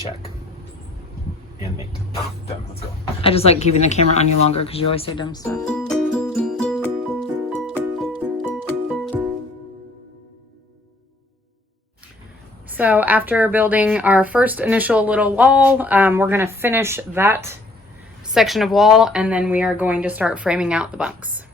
check. And mate. Done. Let's go. I just like keeping the camera on you longer because you always say dumb stuff. So after building our first initial little wall, we're gonna finish that section of wall, and then we are going to start framing out the bunks.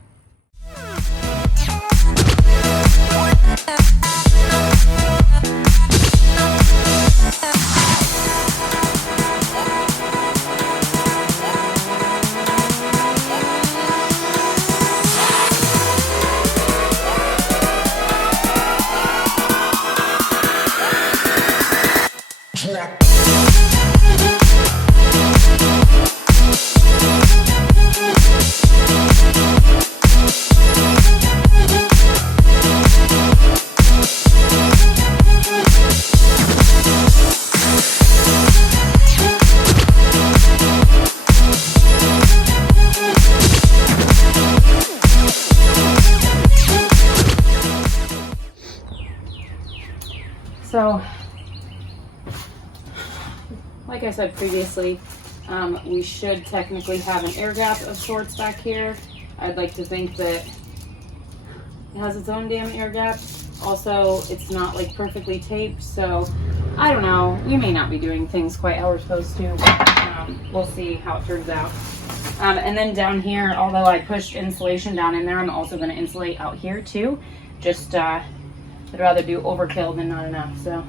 So, like I said previously, we should technically have an air gap of sorts back here. I'd like to think that it has its own damn air gap. Also, it's not like perfectly taped, so I don't know. We may not be doing things quite how we're supposed to. We'll see how it turns out. And then down here, although I pushed insulation down in there, I'm also going to insulate out here too. Just, I'd rather do overkill than not enough, so.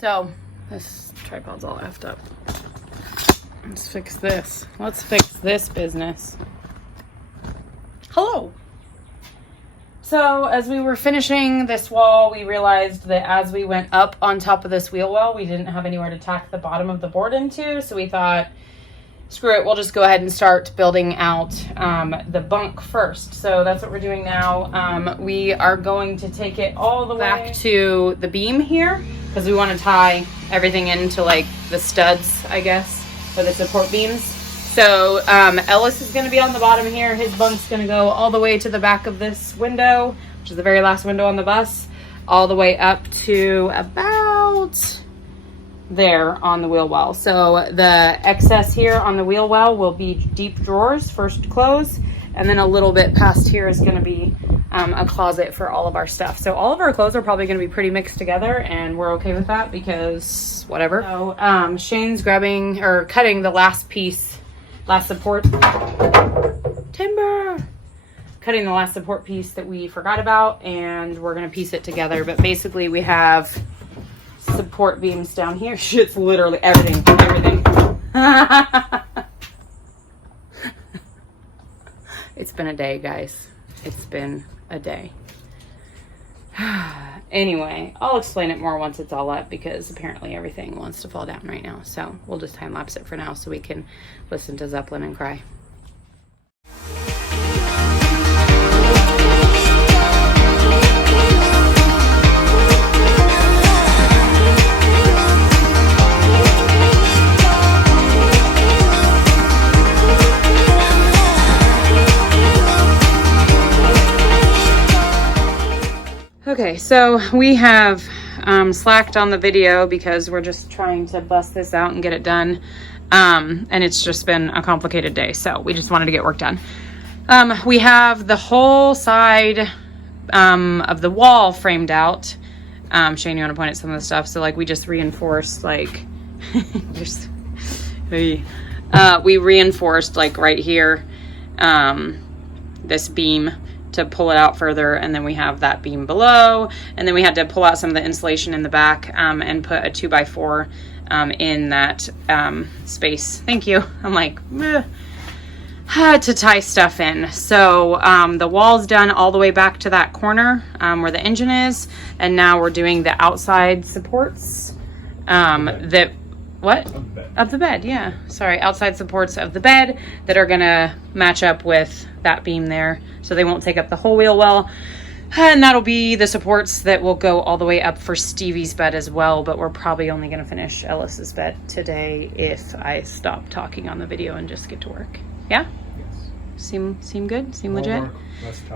So, this tripod's all effed up. Let's fix this. Let's fix this business. Hello! So, as we were finishing this wall, we realized that as we went up on top of this wheel well, we didn't have anywhere to tack the bottom of the board into, so we thought, screw it, we'll just go ahead and start building out the bunk first. So that's what we're doing now. We are going to take it all the way back to the beam here because we want to tie everything into like the studs, I guess, for the support beams. So Ellis is going to be on the bottom here. His bunk's going to go all the way to the back of this window, which is the very last window on the bus, all the way up to about there on the wheel well. So the excess here on the wheel well will be deep drawers, first close, and then a little bit past here is going to be a closet for all of our stuff. So all of our clothes are probably going to be pretty mixed together, and we're okay with that because whatever. So Shane's grabbing or cutting the last piece, last support timber, cutting the last support piece that we forgot about, and we're going to piece it together. But basically we have support beams down here. Shit's literally everything. It's been a day, guys. It's been a day. Anyway, I'll explain it more once it's all up because apparently everything wants to fall down right now. So we'll just time lapse it for now so we can listen to Zeppelin and cry. Okay, so we have slacked on the video because we're just trying to bust this out and get it done. And it's just been a complicated day, so we just wanted to get work done. We have the whole side of the wall framed out. Shane, you want to point at some of the stuff? So like we just reinforced like We reinforced like right here, this beam to pull it out further, and then we have that beam below, and then we had to pull out some of the insulation in the back and put a 2x4 in that space. Thank you. I'm like, to tie stuff in. So the wall's done all the way back to that corner where the engine is, and now we're doing the outside supports that of the bed. Yeah, sorry, outside supports of the bed that are gonna match up with that beam there, so they won't take up the whole wheel well. And that'll be the supports that will go all the way up for Stevie's bed as well, but we're probably only gonna finish Ellis's bed today if I stop talking on the video and just get to work. Yeah? Yes. Seem good? Seem legit?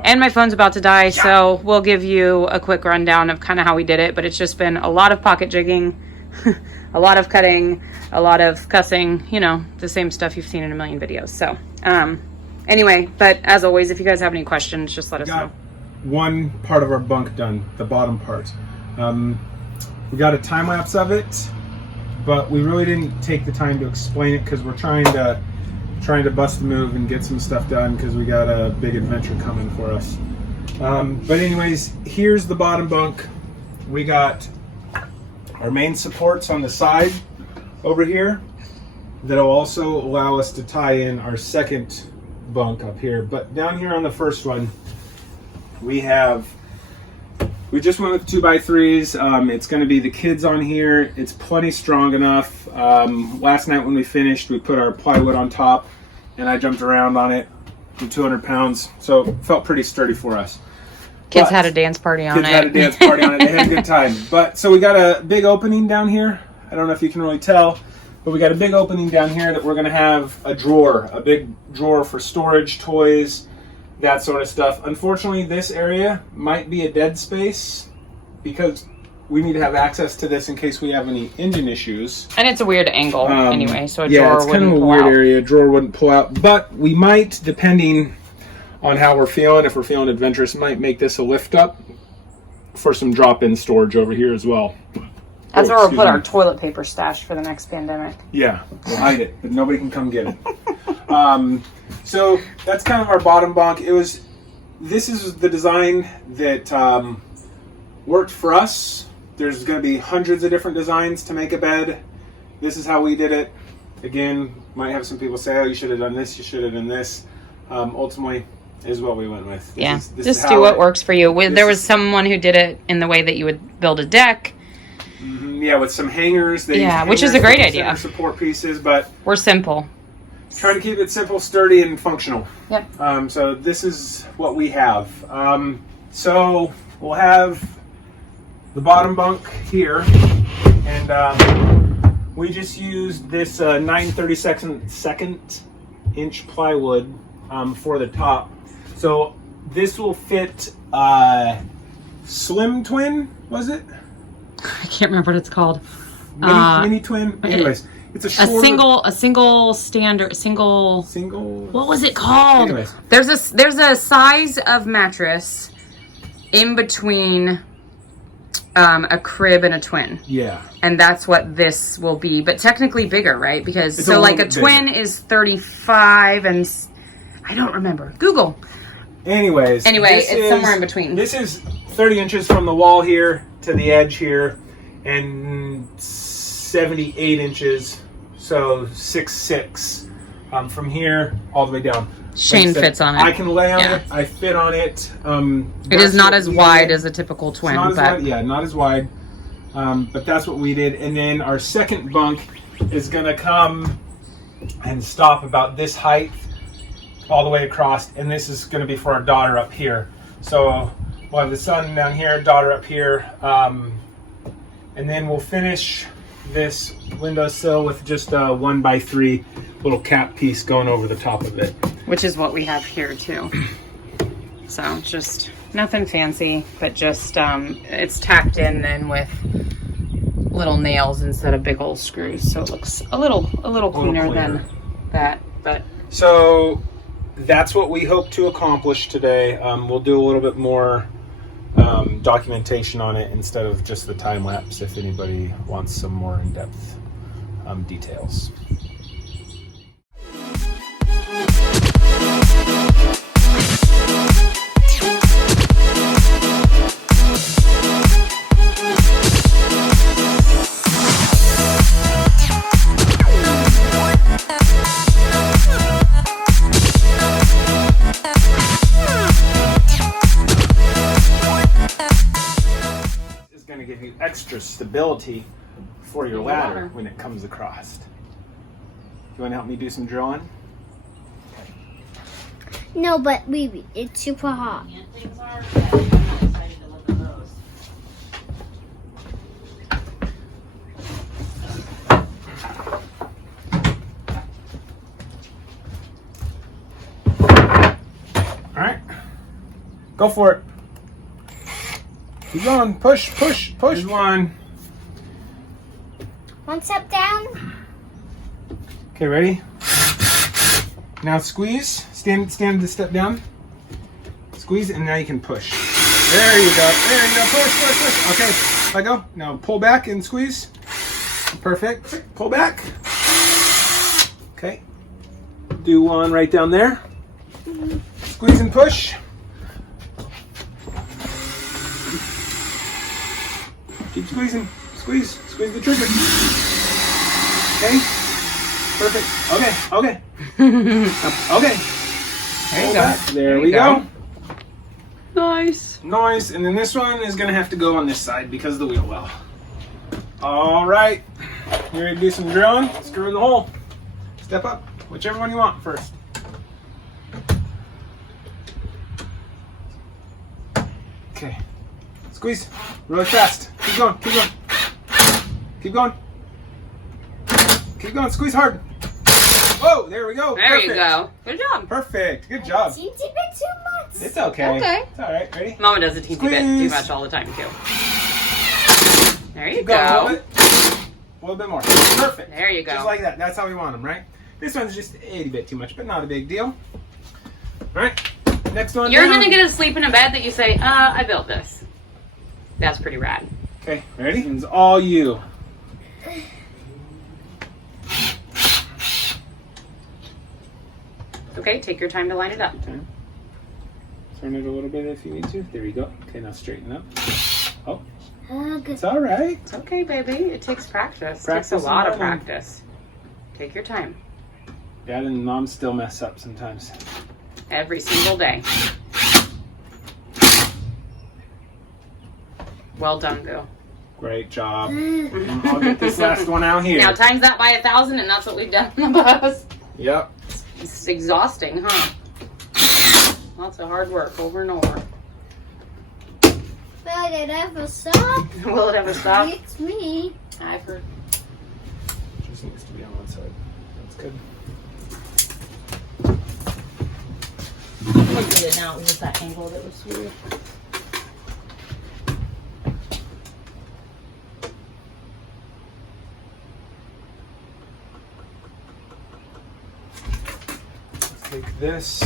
And my phone's about to die, so we'll give you a quick rundown of kind of how we did it, but it's just been a lot of pocket jigging, a lot of cutting, a lot of cussing, you know, the same stuff you've seen in a million videos. So, anyway, but as always, if you guys have any questions, just let us know. One part of our bunk done, the bottom part. We got a time lapse of it, but we really didn't take the time to explain it because we're trying to bust the move and get some stuff done because we got a big adventure coming for us. But anyways, here's the bottom bunk. We got our main supports on the side over here that'll also allow us to tie in our second bunk up here. But down here on the first one, we just went with 2x3s. It's going to be the kids on here. It's plenty strong enough. Last night when we finished, we put our plywood on top and I jumped around on it with 200 pounds. So it felt pretty sturdy for us. Kids had a dance party on it. Kids had a dance party on it. They had a good time. But so we got a big opening down here. I don't know if you can really tell, but we got a big opening down here that we're going to have a drawer, a big drawer for storage, toys, that sort of stuff. Unfortunately, this area might be a dead space because we need to have access to this in case we have any engine issues. And it's a weird angle anyway, so a yeah, drawer it's kind wouldn't of a pull weird out. area. A drawer wouldn't pull out, but we might, depending on how we're feeling, if we're feeling adventurous, might make this a lift up for some drop-in storage over here as well. That's where we'll put our toilet paper stash for the next pandemic. Yeah, we'll hide it, but nobody can come get it. So that's kind of our bottom bunk. This is the design that worked for us. There's going to be hundreds of different designs to make a bed. This is how we did it. Again, might have some people say, oh, you should have done this, you should have done this. Ultimately, is what we went with. This just do what works for you. There was someone who did it in the way that you would build a deck. Mm-hmm, yeah, with some hangers. Which is a great idea. Support pieces, but we're simple. Trying to keep it simple, sturdy, and functional. Yep. So this is what we have. So we'll have the bottom bunk here, and we just used this 9/32 inch plywood for the top. So this will fit Slim Twin, was it? I can't remember what it's called. Mini Twin. Anyways, it's a single standard single. What was it called? Anyways. There's a size of mattress in between a crib and a twin. Yeah. And that's what this will be, but technically bigger, right? Because so like a twin is 35 and I don't remember. Google. Anyway, it's somewhere in between. This is 30 inches from the wall here to the edge here, and 78 inches, so 6'6", from here all the way down. Shane fits on it. I can lay on it. I fit on it. It is not as wide as a typical twin. Not as wide. But that's what we did. And then our second bunk is going to come and stop about this height all the way across. And this is going to be for our daughter up here. So we'll have the son down here, daughter up here. And then we'll finish this windowsill with just a 1x3 little cap piece going over the top of it. Which is what we have here too. So just nothing fancy, but just it's tacked in then with little nails instead of big old screws. So it looks a little cleaner than that. But so that's what we hope to accomplish today. We'll do a little bit more documentation on it instead of just the time lapse if anybody wants some more in-depth details. To give you extra stability for your ladder when it comes across. You want to help me do some drilling? No, but it's super hot. Things are. Yeah, I'm not excited to look at those. All right, go for it. Keep going. Push, push, push. Here's one. One step down. Okay, ready? Now squeeze. Stand the step down. Squeeze, and now you can push. There you go. There you go. Push, push, push. Okay, let go. Now pull back and squeeze. Perfect. Pull back. Okay. Do one right down there. Squeeze and push. Keep squeezing. Squeeze the trigger. Okay. Perfect. Okay. Okay. There you go. There we go. Nice. Nice. And then this one is gonna have to go on this side because of the wheel well. All right. You ready to do some drilling? Screw in the hole. Step up. Whichever one you want first. Okay. Squeeze. Really fast. Keep going. Keep going. Keep going. Keep going. Squeeze hard. Whoa, there we go. There Perfect. you go. Good job. Perfect. Good job. Seems a bit too much. It's okay. Okay. It's all right. Ready? Mama does a teensy bit too Squeeze. much all the time too. There you Keep going a go. little bit. A little bit more. Perfect. There you go. Just like that. That's how we want them, right? This one's just a itty bit too much, but not a big deal. All right. Next one. You're down. gonna get to sleep in a bed that you say, I built this. That's pretty rad. Okay. Ready? It's all you. Okay, take your time to line it up. Okay. Turn it a little bit if you need to. There you go. Okay, now straighten up. Oh, Good. it's all right. It's okay, baby. It takes practice. It Practice takes a lot and of learning. practice. Take your time. Dad and Mom still mess up sometimes. Every single day. Well done, Goo. Great job. I'll get this last one out here. Now times that by 1,000, and that's what we've done in the bus. Yep. It's exhausting, huh? Lots of hard work over and over. Will it ever stop? Will it ever stop? It's me. I've heard. Just needs to be on one side. That's good. Look at it now. It was just that angle that was weird. Let's take this,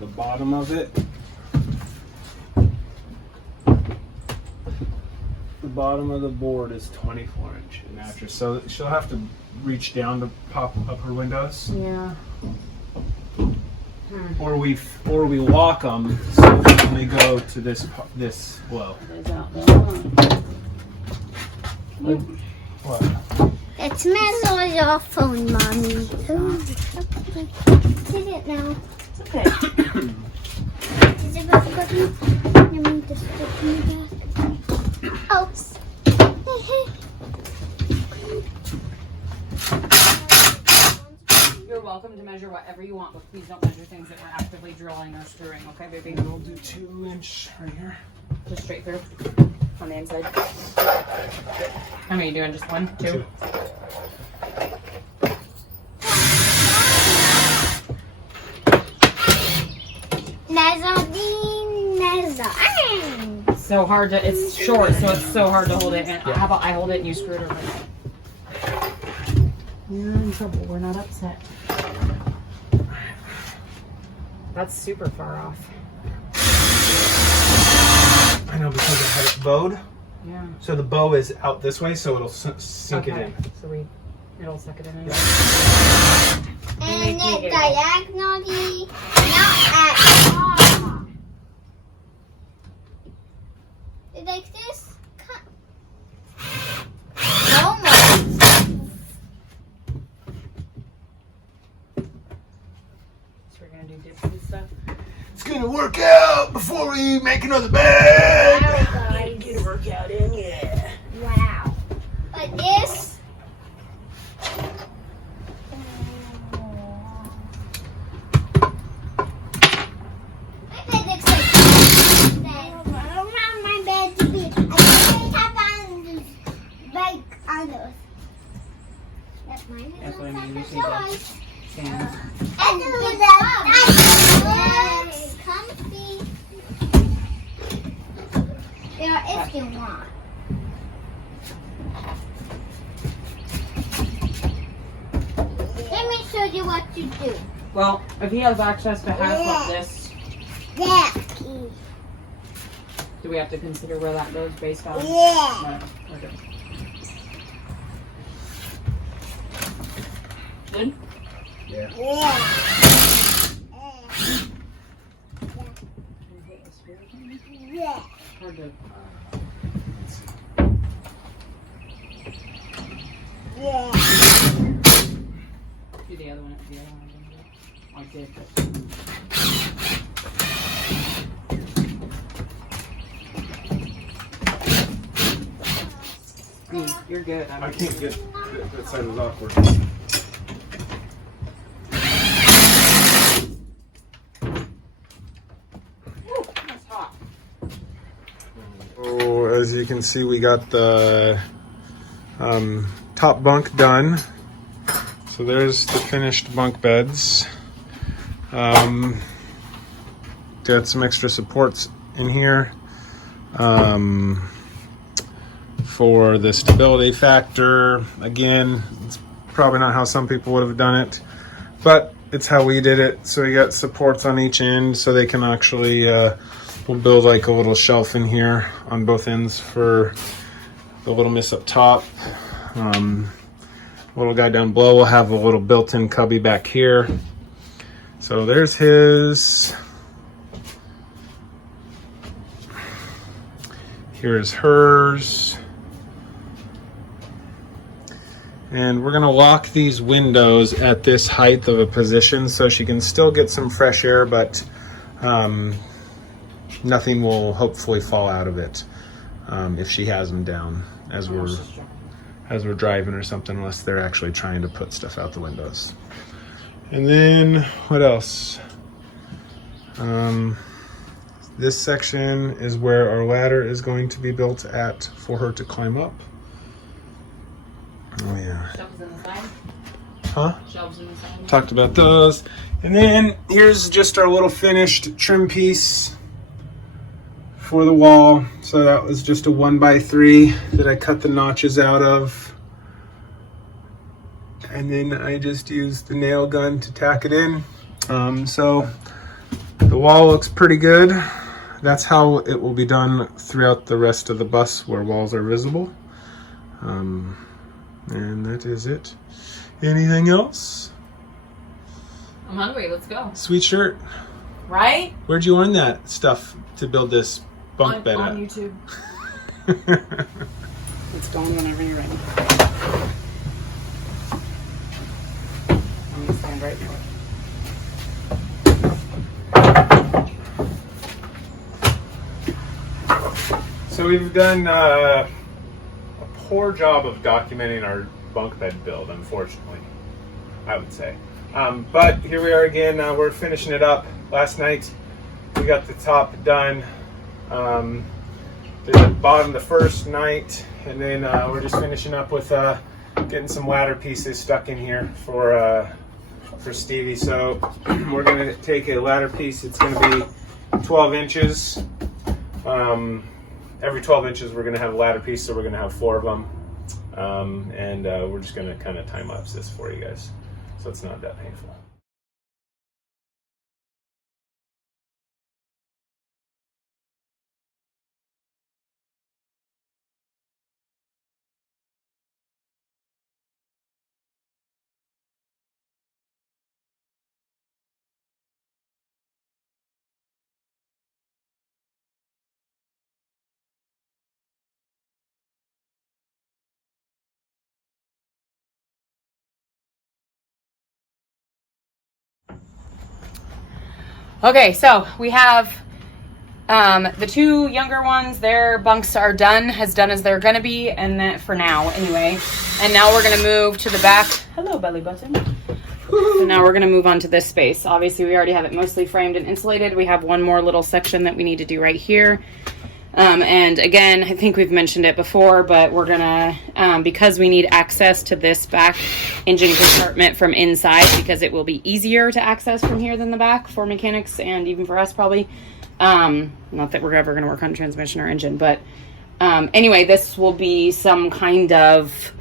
the bottom of it. The bottom of the board is 24-inch mattress, so she'll have to reach down to pop up her windows, Yeah. or we lock them so they only go to this low. It's out there, huh? What? It's metal your phone, Mommy. Did it now? It's okay. Is it about good? You mean to stick me back? Oops. You're welcome to measure whatever you want, but please don't measure things that we're actively drilling or screwing, okay, baby? We'll do 2-inch right here. Just straight through on the inside. How many are you doing? Just one? Two? So hard to, it's short, so it's so hard to hold it. And how about I hold it and you screw it over? You're in trouble. We're not upset. That's super far off. I know, because I had it bowed. Yeah. So the bow is out this way, so it'll sink it in. So it'll suck it in. And it diagonally, not at all. Like this. Almost. So we're gonna do dips and stuff. It's gonna work out before we make another bed. Wow, guys. Get a workout in, yeah. Wow. But this. My bed looks like that. I don't want my bed to be. I can't have on like on those. That mine is That's what I mean, you like see that. Sand. And do that. Comfy. There, if you want. Let me show you what to do. Well, if he has access to half of this, Yeah. do we have to consider where that goes based on? Yeah. No. Okay. Good? Yeah. Yeah. Yeah. Hard to. Yeah. Do the other one. The other one. I did. You're good. I can't get that side was awkward. That's hot. So as you can see, we got the top bunk done. So there's the finished bunk beds. Got some extra supports in here for the stability factor. Again, it's probably not how some people would have done it, but it's how we did it. So you got supports on each end, so they can actually we'll build like a little shelf in here on both ends for the little miss up top. Little guy down below will have a little built-in cubby back here. So there's his. Here's hers. And we're gonna lock these windows at this height of a position so she can still get some fresh air, but nothing will hopefully fall out of it if she has them down as we're driving or something, unless they're actually trying to put stuff out the windows. And then what else? This section is where our ladder is going to be built at for her to climb up. Oh yeah. Shelves in the side. Huh? Shelves in the side. Talked about those. And then here's just our little finished trim piece for the wall. So that was just a 1x3 that I cut the notches out of. And then I just used the nail gun to tack it in. So the wall looks pretty good. That's how it will be done throughout the rest of the bus where walls are visible. And that is it. Anything else? I'm hungry. Let's go. Sweet shirt. Right? Where'd you learn that stuff to build this bunk bed on at? YouTube. It's going whenever you're ready. I'm gonna stand right here. So we've done a poor job of documenting our bunk bed build, unfortunately, I would say. But here we are again. We're finishing it up. Last night we got the top done. Did the bottom the first night, and then we're just finishing up with getting some ladder pieces stuck in here for Stevie. So we're going to take a ladder piece. It's going to be 12 inches. Every 12 inches we're going to have a ladder piece, so we're going to have 4 of them. And we're just going to kind of time lapse this for you guys, so it's not that painful. Okay, so we have the two younger ones, their bunks are done as they're gonna be, and that for now anyway. And now we're gonna move to the back. Hello, belly button. So now we're gonna move on to this space. Obviously we already have it mostly framed and insulated. We have one more little section that we need to do right here. And again, I think we've mentioned it before, but we're gonna, because we need access to this back engine compartment from inside, because it will be easier to access from here than the back for mechanics and even for us probably. Not that we're ever gonna work on transmission or engine, but anyway, this will be some kind of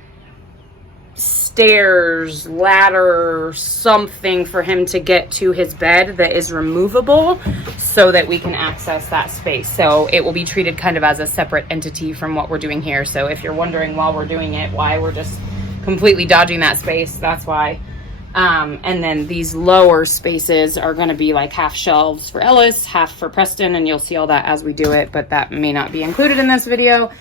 stairs, ladder, something for him to get to his bed that is removable so that we can access that space. So it will be treated kind of as a separate entity from what we're doing here. So if you're wondering while we're doing it why we're just completely dodging that space, that's why. And then these lower spaces are going to be like half shelves for Ellis, half for Preston, and you'll see all that as we do it, but that may not be included in this video.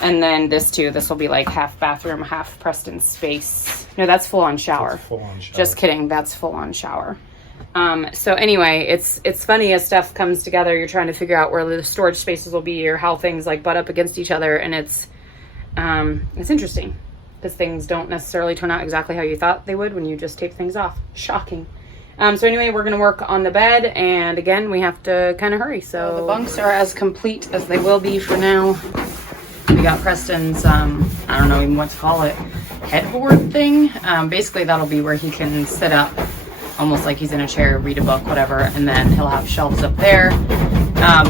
And then this too, this will be like half bathroom, half Preston space. No, that's full on shower. Full on shower. Just kidding, that's full on shower. So anyway, it's funny as stuff comes together, you're trying to figure out where the storage spaces will be or how things like butt up against each other, and it's interesting because things don't necessarily turn out exactly how you thought they would when you just take things off. Shocking. So anyway, we're gonna work on the bed, and again, we have to kind of hurry. So the bunks are as complete as they will be for now. We got Preston's, I don't know even what to call it, headboard thing. Basically that'll be where he can sit up almost like he's in a chair, read a book, whatever, and then he'll have shelves up there.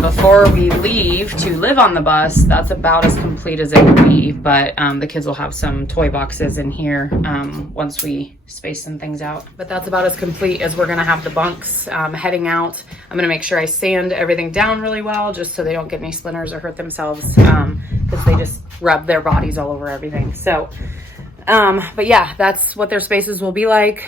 Before we leave to live on the bus, that's about as complete as it will be, but the kids will have some toy boxes in here once we space some things out. But that's about as complete as we're gonna have the bunks. Heading out, I'm gonna make sure I sand everything down really well just so they don't get any splinters or hurt themselves, because they just rub their bodies all over everything. So but yeah, that's what their spaces will be like.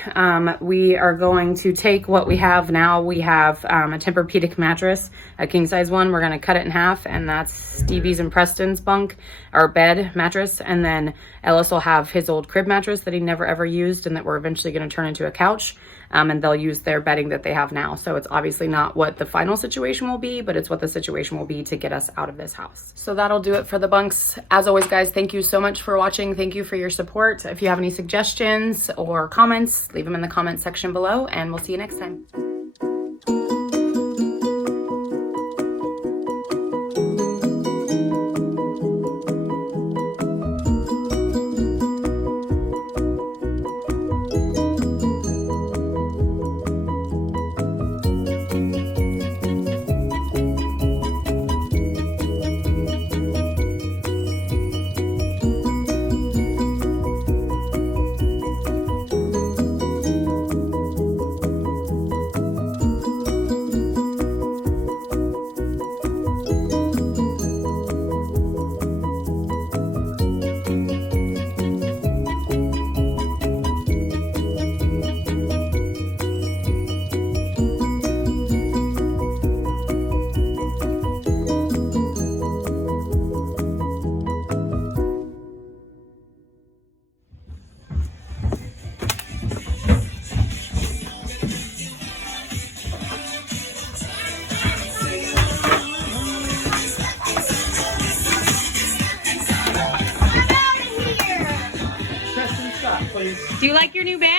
We are going to take what we have now. We have a Tempur-Pedic mattress, a king size one. We're going to cut it in half, and that's Stevie's and Preston's bunk, or bed mattress. And then Ellis will have his old crib mattress that he never ever used and that we're eventually going to turn into a couch. And they'll use their bedding that they have now. So it's obviously not what the final situation will be, but it's what the situation will be to get us out of this house. So that'll do it for the bunks. As always, guys, thank you so much for watching. Thank you for your support. If you have any suggestions or comments, leave them in the comment section below, and we'll see you next time. Do you like your new bed?